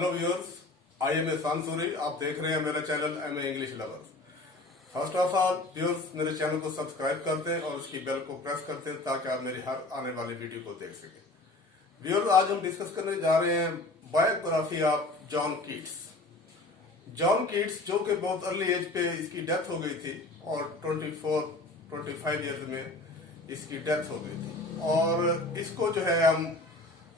Hello viewers, I am A Sansuri. आप देख रहे हैं मेरा channel M A English lovers. First of all viewers, मेरे चैनल को सब्सक्राइब करते हैं और उसकी बेल को प्रेस करते हैं ताकि आप मेरी हर आने वाली वीडियो को देख सकें। व्यूअर्स, आज हम डिस्कस करने जा रहे हैं biography of John Keats. John Keats जो कि बहुत अर्ली एज पे इसकी डेथ हो गई थी और 24-25 ईयर्स में इसकी डेथ हो गई थी। और इसको जो है हम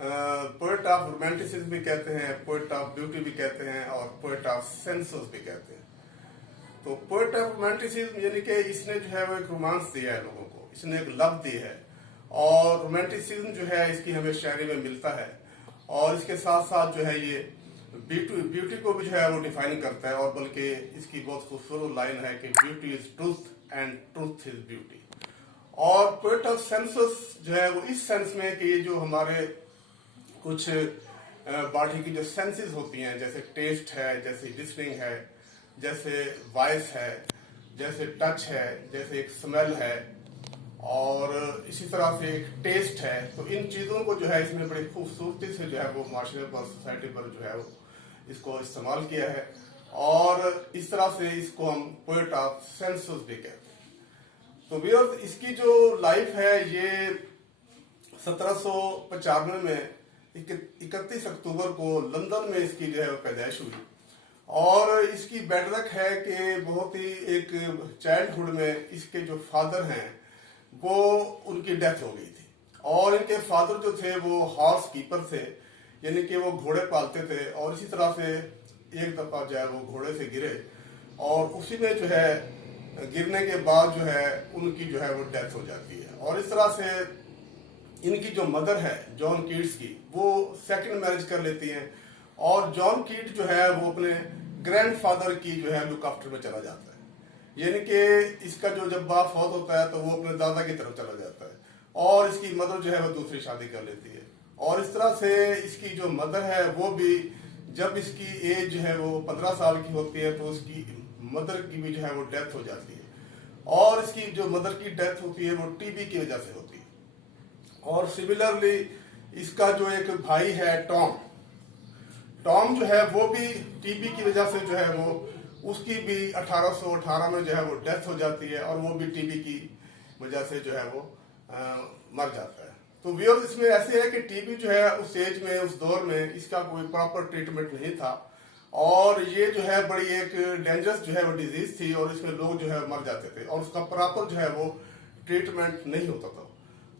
पोएट ऑफ रोमांटिसिज्म भी कहते हैं, पोएट ऑफ ब्यूटी भी कहते हैं और पोएट ऑफ सेंसस भी कहते हैं। तो पोएट ऑफ रोमांटिसिज्म यानी कि इसने जो है वो एक रोमांस दिया है लोगों को, इसने एक लव दी है। और रोमांटिसिज्म जो है इसकी हमें शायरी में मिलता है और इसके साथ साथ जो है ये ब्यूटी को भी जो है वो डिफाइन करता है। और बल्कि इसकी बहुत खूबसूरत लाइन है कि beauty is truth and truth is beauty. और पोएट ऑफ सेंसस जो है वो इस सेंस में कि ये जो हमारे कुछ बॉडी की जो सेंसेस होती हैं, जैसे टेस्ट है, जैसे लिसनिंग है, जैसे वॉइस है, जैसे टच है, जैसे एक स्मेल है और इसी तरह से एक टेस्ट है। तो इन चीजों को जो है इसमें बड़ी खूबसूरती से जो है वो माशरे पर, सोसाइटी पर जो है वो इसको इस्तेमाल किया है। और इस तरह से इसको हम पोएट ऑफ सेंसस भी कहते हैं। तो व्यूअर्स, इसकी जो लाइफ है ये 1795 में 31 अक्टूबर को लंदन में इसकी जो है पैदाइश हुई। और इसकी बेडरक है कि बहुत ही एक चाइल्डहुड में इसके जो फादर हैं वो उनकी डेथ हो गई थी। और इनके फादर जो थे वो हॉर्स कीपर थे, यानी कि वो घोड़े पालते थे। और इसी तरह से एक दफा जो है वो घोड़े से गिरे और उसी में जो है गिरने के बाद जो है उनकी जो है वो डेथ हो जाती है। और इस तरह से इनकी जो मदर है जॉन कीट्स की, वो सेकंड मैरिज कर लेती हैं और जॉन कीट जो है वो अपने ग्रैंडफादर की जो है लुक आफ्टर में चला जाता है। यानी कि इसका जो जब बाप फौत होता है तो वो अपने दादा की तरफ चला जाता है और इसकी मदर जो है वो दूसरी शादी कर लेती है। और इस तरह से इसकी जो मदर है वो भी जब इसकी एज जो है वो 15 साल की होती है तो उसकी मदर की भी जो है वो डेथ हो जाती है। और इसकी जो मदर की डेथ होती है वो टीबी की वजह से होती है। और सिमिलरली इसका जो एक भाई है टॉम जो है वो भी टीबी की वजह से जो है वो उसकी भी 1818 में जो है वो डेथ हो जाती है और वो भी टीबी की वजह से जो है वो मर जाता है। तो व्यूअर्स, इसमें ऐसे है कि टीबी जो है उस एज में, उस दौर में इसका कोई प्रॉपर ट्रीटमेंट नहीं था और ये जो है बड़ी एक डेंजरस जो है वो डिजीज थी और इसमें लोग जो है मर जाते थे और उसका प्रॉपर जो है वो ट्रीटमेंट नहीं होता था।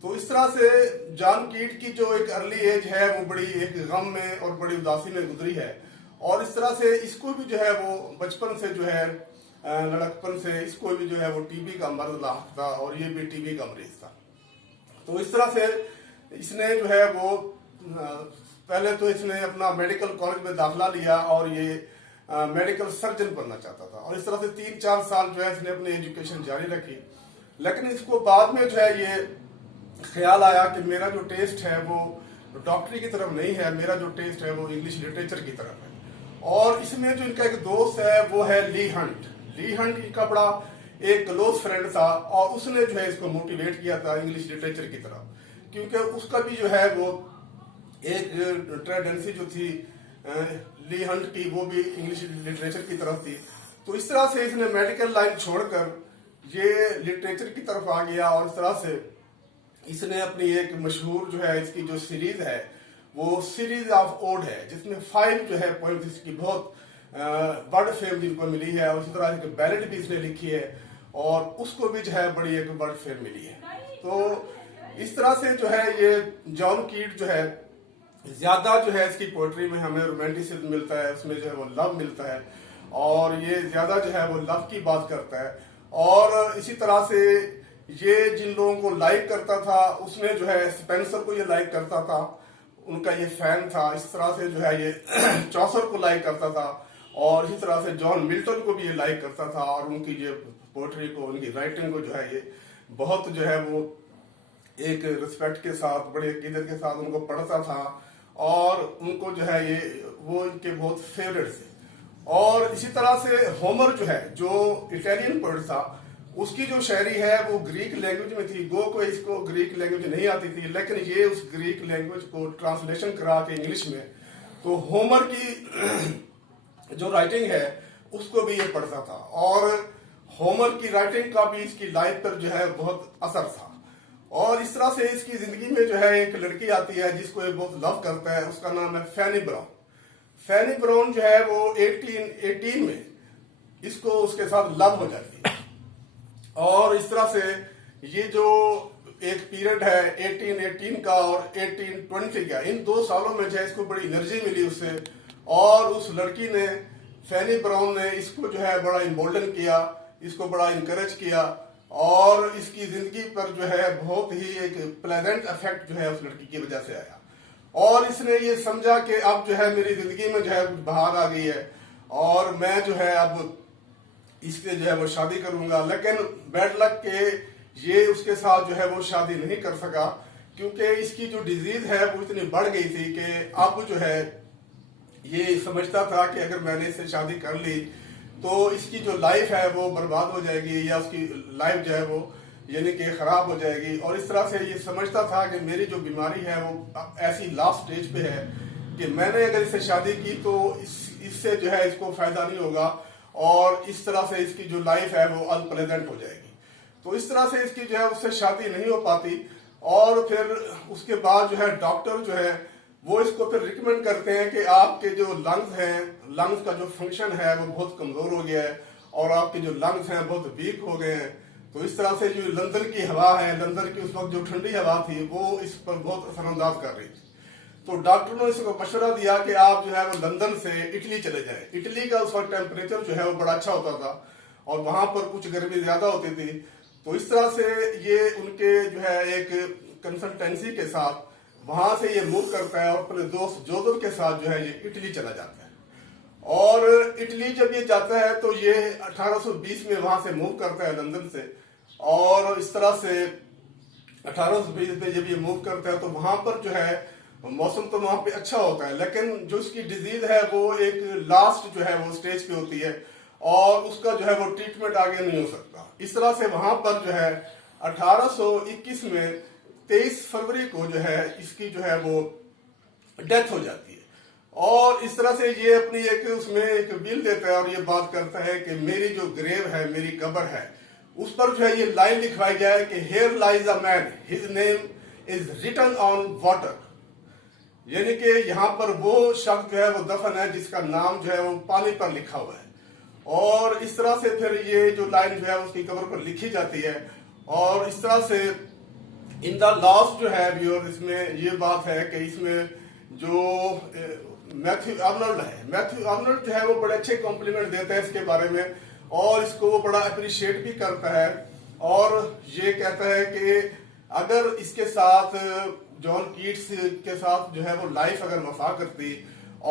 तो इस तरह से जॉन कीट की जो एक अर्ली एज है वो बड़ी एक गम में और बड़ी उदासी में गुजरी है। और इस तरह से इसको भी जो है वो बचपन से जो है लड़कपन से इसको भी जो है वो टीबी का मर्ज लाक था और ये भी टीबी का मरीज था। तो इस तरह से इसने जो है वो पहले तो इसने अपना मेडिकल कॉलेज में दाखिला लिया और ये मेडिकल सर्जन बनना चाहता था। और इस तरह से 3-4 साल जो है इसने अपनी एजुकेशन जारी रखी। लेकिन इसको बाद में जो है ये ख्याल आया कि मेरा जो टेस्ट है वो डॉक्टरी की तरफ नहीं है, मेरा जो टेस्ट है वो इंग्लिश लिटरेचर की तरफ है। और इसमें जो इनका एक दोस्त है वो है ली हंट इनका बड़ा एक क्लोज फ्रेंड था और उसने जो है इसको मोटिवेट किया था इंग्लिश लिटरेचर की तरफ, क्योंकि उसका भी जो है वो एक टेंडेंसी जो थी ली हंट की वो भी इंग्लिश लिटरेचर की तरफ थी। तो इस तरह से इसने मेडिकल लाइन छोड़कर ये लिटरेचर की तरफ आ गया। और इस तरह से इसने अपनी एक मशहूर जो है इसकी जो सीरीज है वो सीरीज ऑफ ओड है, जिसमें 5 जो है पोएम्स इसकी बहुत बर्ड फेम इनको मिली है। और इसी तरह एक बैलेड भी इसने लिखी है और उसको भी जो है बड़ी एक बर्ड फेम मिली है। तो इस तरह से जो है ये जॉन कीट जो है ज्यादा जो है इसकी पोएट्री में हमें रोमांटिसिज्म मिलता है, उसमें जो है वो लव मिलता है और ये ज्यादा जो है वो लव की बात करता है। और इसी तरह से ये जिन लोगों को लाइक करता था उसमें जो है स्पेंसर को ये लाइक करता था, उनका ये फैन था। इस तरह से जो है ये चौसर को लाइक करता था और इसी तरह से जॉन मिल्टन को भी ये लाइक करता था और उनकी ये पोएट्री को, उनकी राइटिंग को जो है ये बहुत जो है वो एक रिस्पेक्ट के साथ, बड़े इज्जत के साथ उनको पढ़ता था और उनको जो है ये वो इनके बहुत फेवरेट थे। और इसी तरह से होमर जो है, जो इटालियन पोएट था, उसकी जो शायरी है वो ग्रीक लैंग्वेज में थी। गो को इसको ग्रीक लैंग्वेज नहीं आती थी, लेकिन ये उस ग्रीक लैंग्वेज को ट्रांसलेशन करा के इंग्लिश में तो होमर की जो राइटिंग है उसको भी ये पढ़ता था और होमर की राइटिंग का भी इसकी लाइफ पर जो है बहुत असर था। और इस तरह से इसकी जिंदगी में जो है एक लड़की आती है जिसको ये बहुत लव करता है, उसका नाम है फैनी ब्राउन। फैनी ब्राउन जो है वो 1818 में इसको उसके साथ लव हो जाती है। और इस तरह से ये जो एक पीरियड है 1818 का और 1820 का, इन 2 सालों में जो है इसको बड़ी एनर्जी मिली उससे, और उस लड़की ने, फैनी ब्राउन ने इसको जो है बड़ा इम्बोल्डन किया, इसको बड़ा इनकरेज किया और इसकी जिंदगी पर जो है बहुत ही एक प्लेजेंट इफेक्ट जो है उस लड़की की वजह से आया। और इसने ये समझा कि अब जो है मेरी जिंदगी में जो है कुछ बाहर आ गई है और मैं जो है अब इससे जो है वो शादी करूंगा। लेकिन बैड लक के ये उसके साथ जो है वो शादी नहीं कर सका, क्योंकि इसकी जो डिजीज है वो इतनी बढ़ गई थी कि अब जो है ये समझता था कि अगर मैंने इससे शादी कर ली तो इसकी जो लाइफ है वो बर्बाद हो जाएगी या उसकी लाइफ जो है वो यानी कि खराब हो जाएगी। और इस तरह से ये समझता था कि मेरी जो बीमारी है वो ऐसी लास्ट स्टेज पे है कि मैंने अगर इससे शादी की तो इससे जो है इसको फायदा नहीं होगा और इस तरह से इसकी जो लाइफ है वो अनप्लेजेंट हो जाएगी। तो इस तरह से इसकी जो है उससे शादी नहीं हो पाती। और फिर उसके बाद जो है डॉक्टर जो है वो इसको फिर रिकमेंड करते हैं कि आपके जो लंग्स हैं, लंग्स का जो फंक्शन है वो बहुत कमजोर हो गया है और आपके जो लंग्स हैं बहुत वीक हो गए हैं। तो इस तरह से जो लंदन की हवा है, लंदन की उस वक्त जो ठंडी हवा थी वो इस पर बहुत असरअंदाज कर रही थी। तो डॉक्टर ने इसको मशवरा दिया कि आप जो है वो लंदन से इटली चले जाएं। इटली का उस वक्त टेम्परेचर जो है वो बड़ा अच्छा होता था और वहां पर कुछ गर्मी ज्यादा होती थी। तो इस तरह से ये उनके जो है एक कंसल्टेंसी के साथ वहां से ये मूव करता है और अपने दोस्त जोसेफ के साथ जो है ये इटली चला जाता है। और इटली जब ये जाता है तो ये 1820 में वहां से मूव करता है लंदन से। और इस तरह से 1820 में जब ये मूव करता है तो वहां पर जो है मौसम तो वहां पे अच्छा होता है, लेकिन जो इसकी डिजीज है वो एक लास्ट जो है वो स्टेज पे होती है और उसका जो है वो ट्रीटमेंट आगे नहीं हो सकता। इस तरह से वहां पर जो है 1821 में 23 फरवरी को जो है इसकी जो है वो डेथ हो जाती है। और इस तरह से ये अपनी एक उसमें एक बिल देता है और ये बात करता है कि मेरी जो ग्रेव है, मेरी कब्र है, उस पर जो है ये लाइन लिखवाई जाए कि here lies a man, his name is written on water, यानी कि यहाँ पर वो शख्स जो है वो दफन है जिसका नाम जो है वो पानी पर लिखा हुआ है। और इस तरह से फिर ये जो लाइन जो है उसकी कब्र पर लिखी जाती है। और इस तरह से इन द लास्ट जो है व्यूअर, इसमें ये बात है कि इसमें जो मैथ्यू आर्नल्ड है, मैथ्यू आर्नल्ड जो है वो बड़े अच्छे कॉम्प्लीमेंट देता है इसके बारे में और इसको वो बड़ा अप्रिशिएट भी करता है और ये कहता है कि अगर इसके साथ जॉन कीट्स के साथ जो है वो लाइफ अगर वफा करती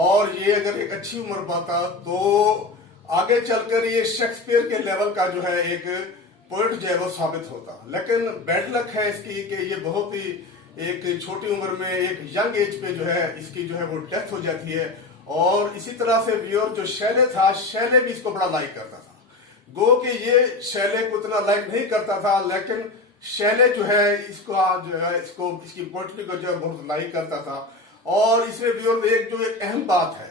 और ये अगर एक अच्छी उम्र पाता तो आगे चलकर ये शेक्सपियर के लेवल का जो है एक पोएट जो है वो साबित होता। लेकिन बैड लक है इसकी कि ये बहुत ही एक छोटी उम्र में एक यंग एज पे जो है इसकी जो है वो डेथ हो जाती है। और इसी तरह से व्यूअर जो शैले था, शैले भी इसको बड़ा लाइक करता था। गो कि ये शैले को इतना लाइक नहीं करता था, लेकिन शैले जो है इसको जो है इसको इसकी पोएट्री को जो है बहुत लाइक करता था। और इसमें व्यूअर एक जो एक अहम बात है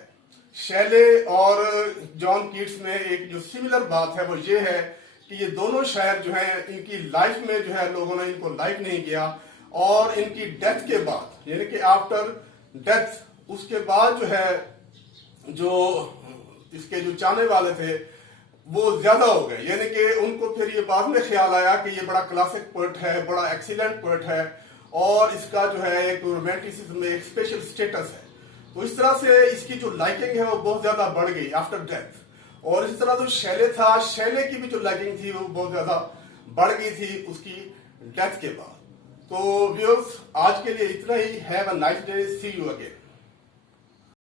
शैले और जॉन कीट्स में, एक जो सिमिलर बात है वो ये है कि ये दोनों शायर जो है इनकी लाइफ में जो है लोगों ने इनको लाइक नहीं किया और इनकी डेथ के बाद यानी कि आफ्टर डेथ उसके बाद जो है जो इसके जो चाहने वाले थे वो ज्यादा हो गए, यानी कि उनको फिर ये बाद में ख्याल आया कि ये बड़ा क्लासिक पोएट है, बड़ा एक्सीलेंट पोएट है और इसका जो है एक रोमांटिसिज्म में एक स्पेशल स्टेटस है। तो इस तरह से इसकी जो लाइकिंग है वो बहुत ज्यादा बढ़ गई आफ्टर डेथ। और इस तरह जो शैले था, शैले की भी जो लाइकिंग थी वो बहुत ज्यादा बढ़ गई थी उसकी डेथ के बाद। तो व्यूअर्स आज के लिए इतना ही। Have a nice day, see you again.